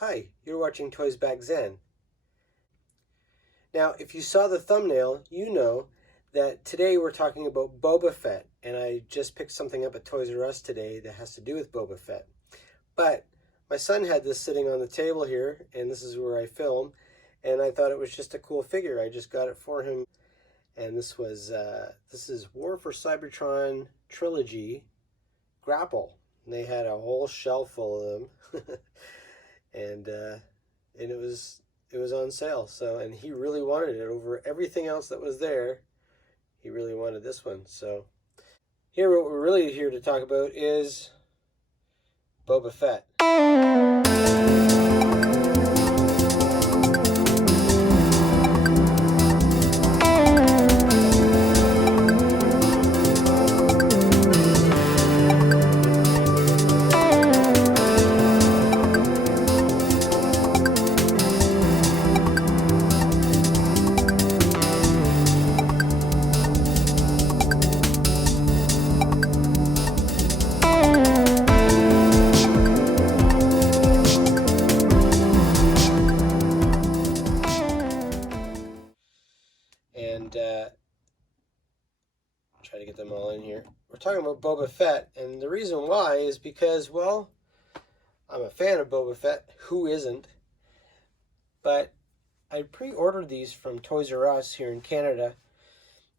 Hi, you're watching Toysbackzen. Now, if you saw the thumbnail, you know that today we're talking about Boba Fett, and I just picked something up at Toys R Us today that has to do with Boba Fett. But my son had this sitting on the table here, and this is where I film, and I thought it was just a cool figure. I just got it for him, and this is War for Cybertron Trilogy Grapple. And they had a whole shelf full of them. and it was on sale. So, and he really wanted it over everything else that was there. He really wanted this one. So here, what we're really here to talk about is Boba Fett. And try to get them all in here. We're talking about Boba Fett, and the reason why is because, well, I'm a fan of Boba Fett. Who isn't? But I pre-ordered these from Toys R Us here in Canada.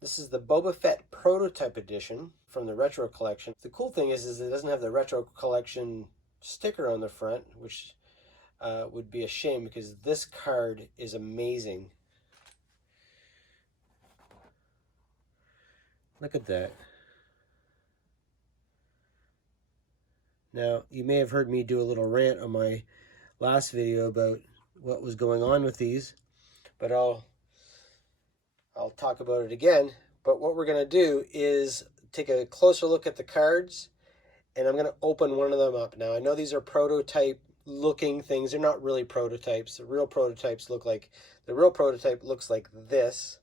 This is the Boba Fett Prototype Edition from the Retro Collection. The cool thing is it doesn't have the Retro Collection sticker on the front, which would be a shame because this card is amazing. Look at that. Now, you may have heard me do a little rant on my last video about what was going on with these, but I'll talk about it again. But what we're going to do is take a closer look at the cards, and I'm going to open one of them up. Now, I know these are prototype looking things. They're not really prototypes. The real prototypes look like, the real prototype looks like this.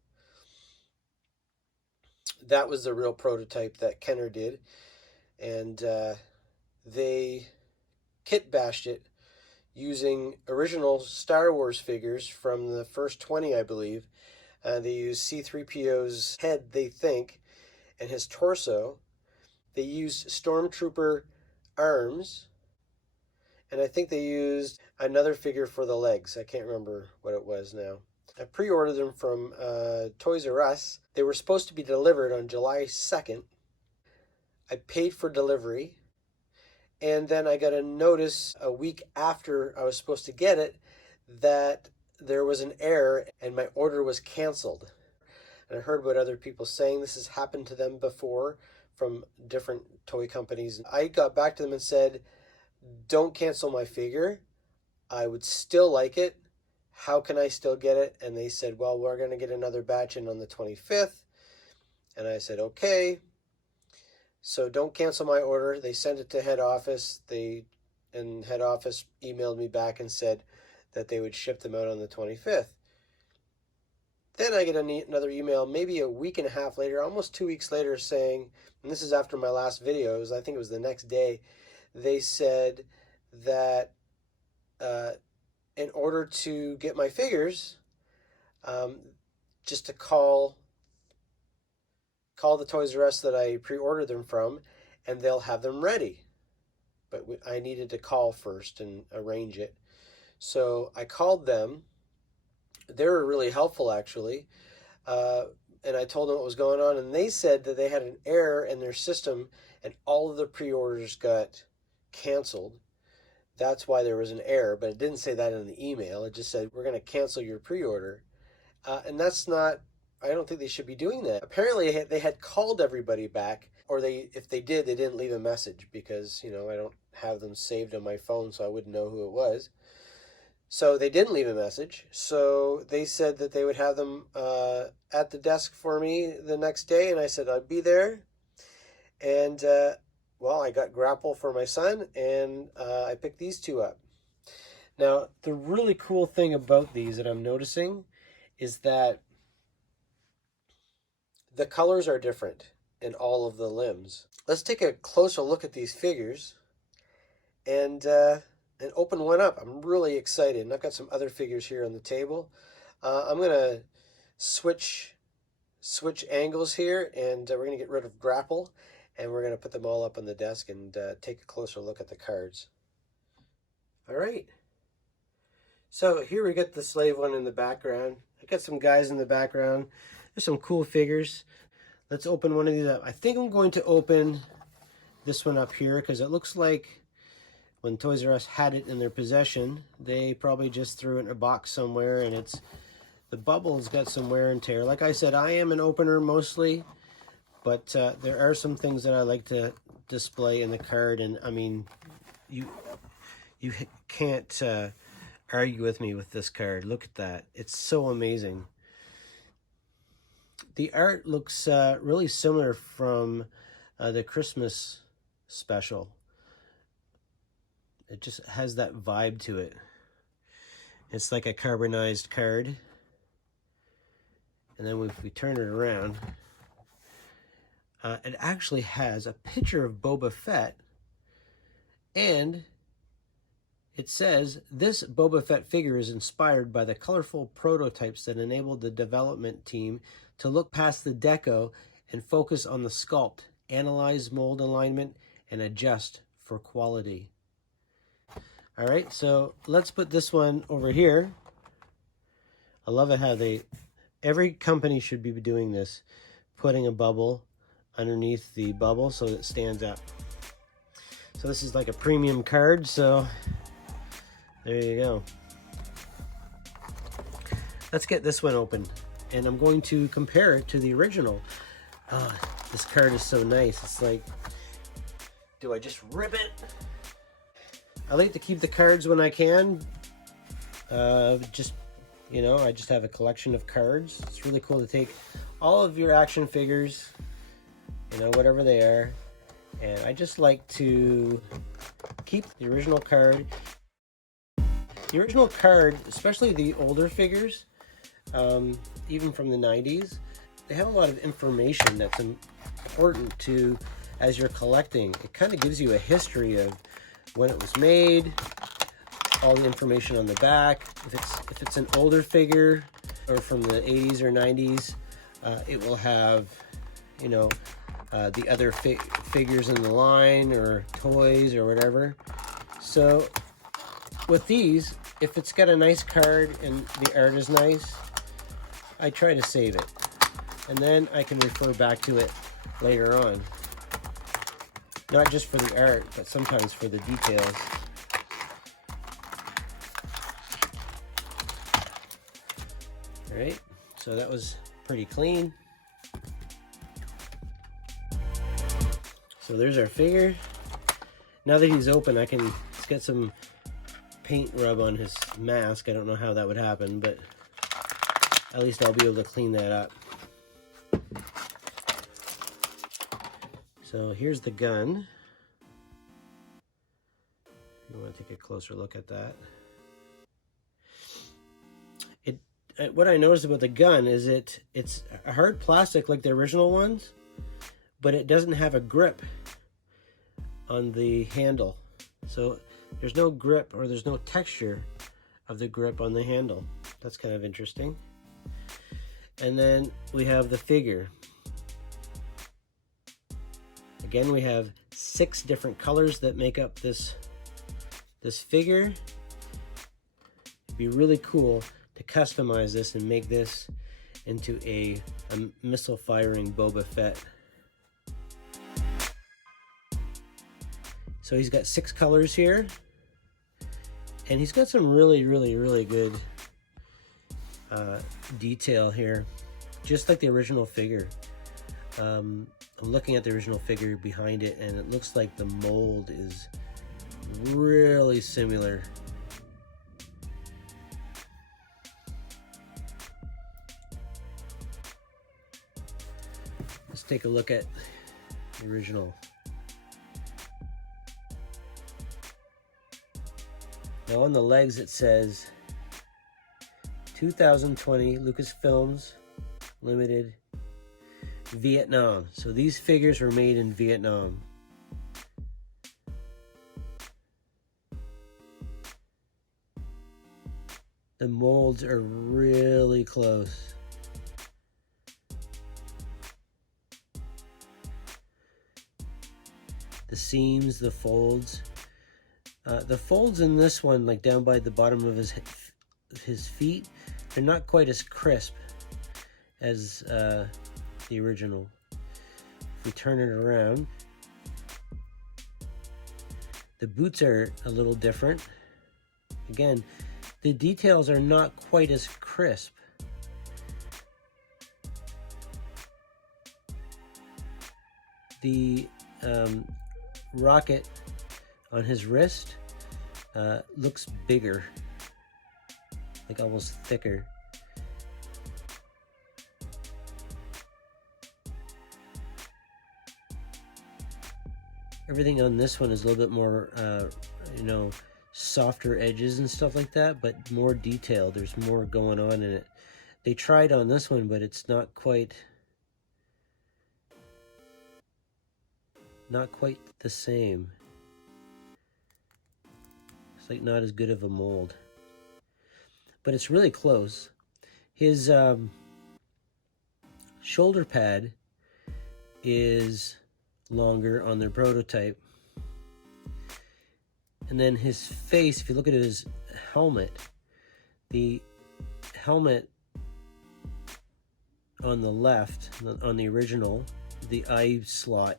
That was the real prototype that Kenner did. And they kit bashed it using original Star Wars figures from the first 20, I believe. They used C-3PO's head, they think, and his torso. They used Stormtrooper arms, and I think they used another figure for the legs. I can't remember what it was now. I pre-ordered them from Toys R Us. They were supposed to be delivered on July 2nd. I paid for delivery, and then I got a notice a week after I was supposed to get it that there was an error and my order was canceled. And I heard about other people saying this has happened to them before from different toy companies. I got back to them and said, don't cancel my figure. I would still like it. How can I still get it? And they said, well, we're going to get another batch in on the 25th. And I said, okay. So don't cancel my order. They sent it to head office. And head office emailed me back and said that they would ship them out on the 25th. Then I get another email maybe a week and a half later, almost 2 weeks later, saying, and this is after my last videos, I think it was the next day, they said that in order to get my figures, just to call the Toys R Us that I pre-ordered them from, and they'll have them ready. But I needed to call first and arrange it. So I called them. They were really helpful, actually. And I told them what was going on, and they said that they had an error in their system, and all of the pre-orders got canceled. That's why there was an error, but it didn't say that in the email. It just said, we're going to cancel your pre-order. And that's not, I don't think they should be doing that. Apparently, they had called everybody back, or if they did, they didn't leave a message because, I don't have them saved on my phone, so I wouldn't know who it was. So they didn't leave a message. So they said that they would have them at the desk for me the next day, and I said I'd be there. And well, I got Grapple for my son, and I picked these two up. Now, the really cool thing about these that I'm noticing is that the colors are different in all of the limbs. Let's take a closer look at these figures, and and open one up. I'm really excited, and I've got some other figures here on the table. I'm gonna switch angles here, and we're gonna get rid of grapple, and we're gonna put them all up on the desk and take a closer look at the cards. All right. So here we got the slave one in the background. I got some guys in the background. There's some cool figures. Let's open one of these up. I think I'm going to open this one up here because it looks like when Toys R Us had it in their possession, they probably just threw it in a box somewhere, and the bubble's got some wear and tear. Like I said, I am an opener mostly, but there are some things that I like to display in the card, and I mean, you can't argue with me with this card. Look at that. It's so amazing. The art looks really similar from the Christmas special. It just has that vibe to it. It's like a carbonized card. And then if we turn it around, it actually has a picture of Boba Fett, and it says, this Boba Fett figure is inspired by the colorful prototypes that enabled the development team to look past the deco and focus on the sculpt, analyze mold alignment, and adjust for quality. All right, so let's put this one over here. I love it how every company should be doing this, putting a bubble underneath the bubble so that it stands up. So this is like a premium card, so there you go. Let's get this one open, and I'm going to compare it to the original. This card is so nice. It's like, do I just rip it? I like to keep the cards when I can. Just, you know, I just have a collection of cards. It's really cool to take all of your action figures, you know, whatever they are, and I just like to keep the original card. The original card, especially the older figures, even from the 90s, they have a lot of information that's important to, as you're collecting. It kind of gives you a history of when it was made, all the information on the back. If it's an older figure or from the 80s or 90s, it will have, you know, the other figures in the line or toys or whatever. So with these, if it's got a nice card and the art is nice, I try to save it, and then I can refer back to it later on. Not just for the art, but sometimes for the details. All right, so that was pretty clean. So there's our figure. Now that he's open, let's get some paint rub on his mask. I don't know how that would happen, but at least I'll be able to clean that up. So here's the gun. You want to take a closer look at that. What I noticed about the gun is it's a hard plastic like the original ones, but it doesn't have a grip on the handle. So there's no grip, or there's no texture of the grip on the handle. That's kind of interesting. And then we have the figure. Again, we have 6 different colors that make up this figure. It'd be really cool to customize this and make this into a missile firing Boba Fett. So he's got 6 colors here, and he's got some really good detail here, just like the original figure. I'm looking at the original figure behind it, and it looks like the mold is really similar. Let's take a look at the original. Now on the legs it says 2020 Lucasfilms Limited, Vietnam. So these figures were made in Vietnam. The molds are really close. The seams, the folds. The folds in this one, like down by the bottom of his feet, they're not quite as crisp as the original. If we turn it around, the boots are a little different. Again, the details are not quite as crisp. The rocket on his wrist looks bigger, like almost thicker. Everything on this one is a little bit more, you know, softer edges and stuff like that, but more detailed. There's more going on in it. They tried on this one, but it's not quite the same. It's like not as good of a mold, but it's really close. His shoulder pad is longer on their prototype, and then his face, if you look at his helmet, the helmet on the left, on the original, the eye slot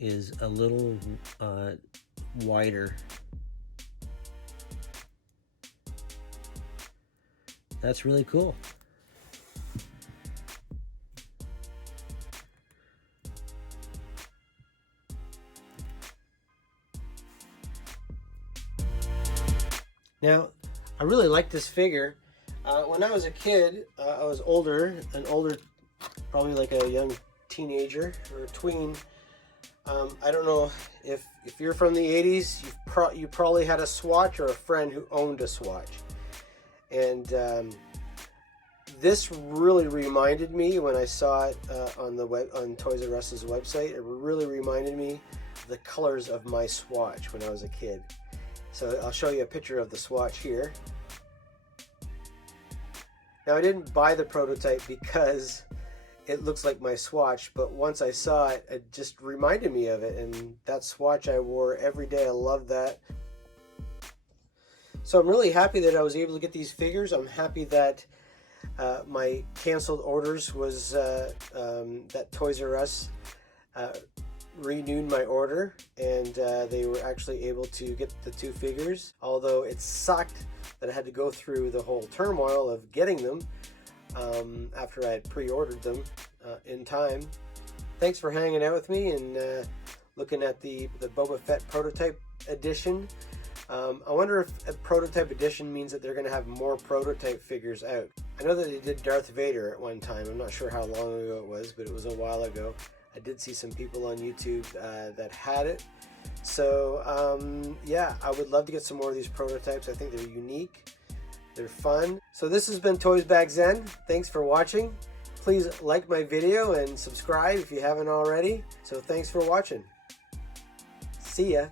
is a little wider. That's really cool. Now, I really like this figure. When I was a kid, I was older, probably like a young teenager or a tween. I don't know if you're from the 80s, you probably had a Swatch or a friend who owned a Swatch. And this really reminded me, when I saw it on Toys R Us's website, it really reminded me of the colors of my Swatch when I was a kid. So I'll show you a picture of the Swatch here. Now, I didn't buy the prototype because it looks like my Swatch, but once I saw it, it just reminded me of it, and that Swatch I wore every day. I love that. So I'm really happy that I was able to get these figures. I'm happy that my canceled orders was that Toys R Us renewed my order, and they were actually able to get the 2 figures, although it sucked that I had to go through the whole turmoil of getting them after I had pre-ordered them in time. Thanks for hanging out with me and looking at the Boba Fett prototype edition. I wonder if a prototype edition means that they're going to have more prototype figures out. I know that they did Darth Vader at one time. I'm not sure how long ago it was, but it was a while ago. I did see some people on YouTube that had it. So yeah, I would love to get some more of these prototypes. I think they're unique. They're fun. So this has been Toysbackzen. Thanks for watching. Please like my video and subscribe if you haven't already. So thanks for watching. See ya.